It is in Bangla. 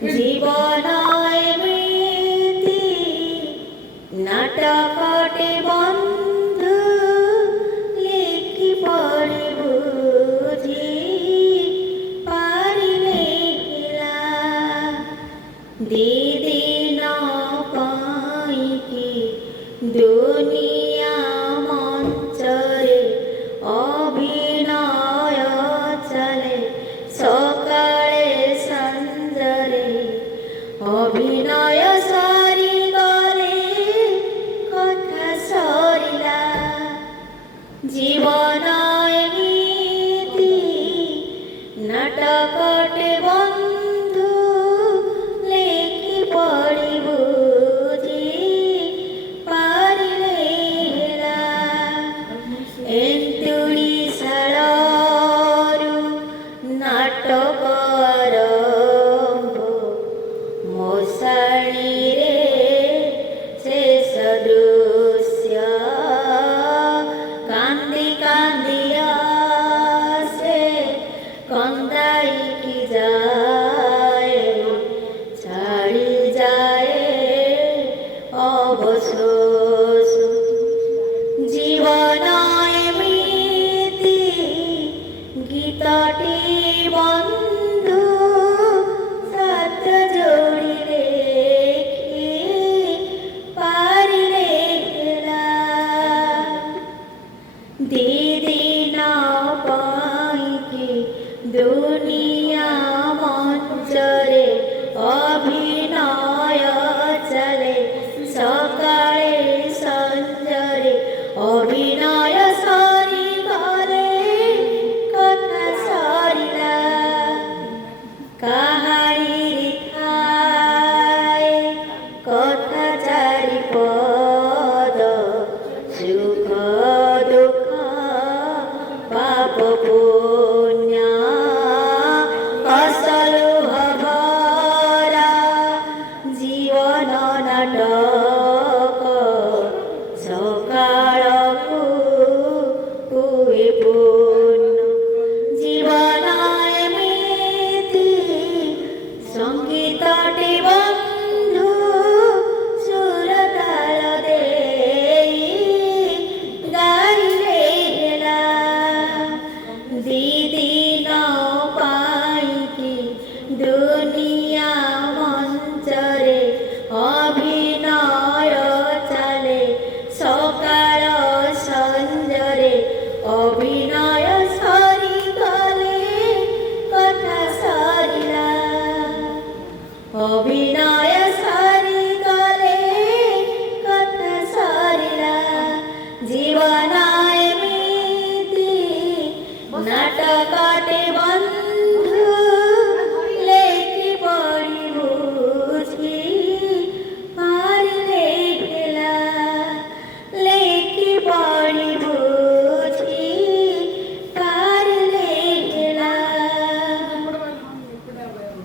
জীবনয় মৃতি নাটকটে বন্ধু লেখি পড়ে বুঝি পারিলে হেলা দিদি ন পাইকি দুনিয়া মঞ্চরে অভিনয় চলে সকালে সঞ্জরে অভিনয় সারি গলে কথা সরিলা জীবনয় গীতি নাটকটে বন্ধু লেখি পড়ি বুঝি পারিলে হেলা ଏନ୍ତୁଳି ଶାଳରୁ ନାଟକ ଆରମ୍ଭ ମଶାଣିରେ ଶେଷ ଦୃଶ୍ୟ କାନ୍ଦି କାନ୍ଦି ଆସେ କନ୍ଦାଇକି ଯାଏ ଛାଡ଼ି ଯାଏ ଅବଶୋଷ জীবনয় মৃতি গীতটি বন্ধু সাত যোড়ি রেখে পারিলে হেলা দিদি না পাইকি দুনিয়া মঞ্চরে অভিনয় চলে সকালে সঞ্জরে অভিনয় সরি গলে কথা সরিলা কাহারির ঠায় কথা চারি পদ সুখ দুঃখ পাপ পুণ্য আসল ভরা জীবন নাটক সকালকু হুয়ে পূর্ণ জীবনয় মৃতি সঙ্গীতটি বন্ধু সুরতাল দেই গাইলে হেলা দিদি ন পাইকি দুনিয়া মঞ্চরে অভিনয় চলে সকাল সঞ্জরে অভিনয় সরি গলে কথা সরিলা অভিনয় সরি গলে কথা সরিলা জীবনয় মৃতি নাটকটে বন্ধু লেখি পড়ি বুঝি পারিলে হেলা লেখি পড়ি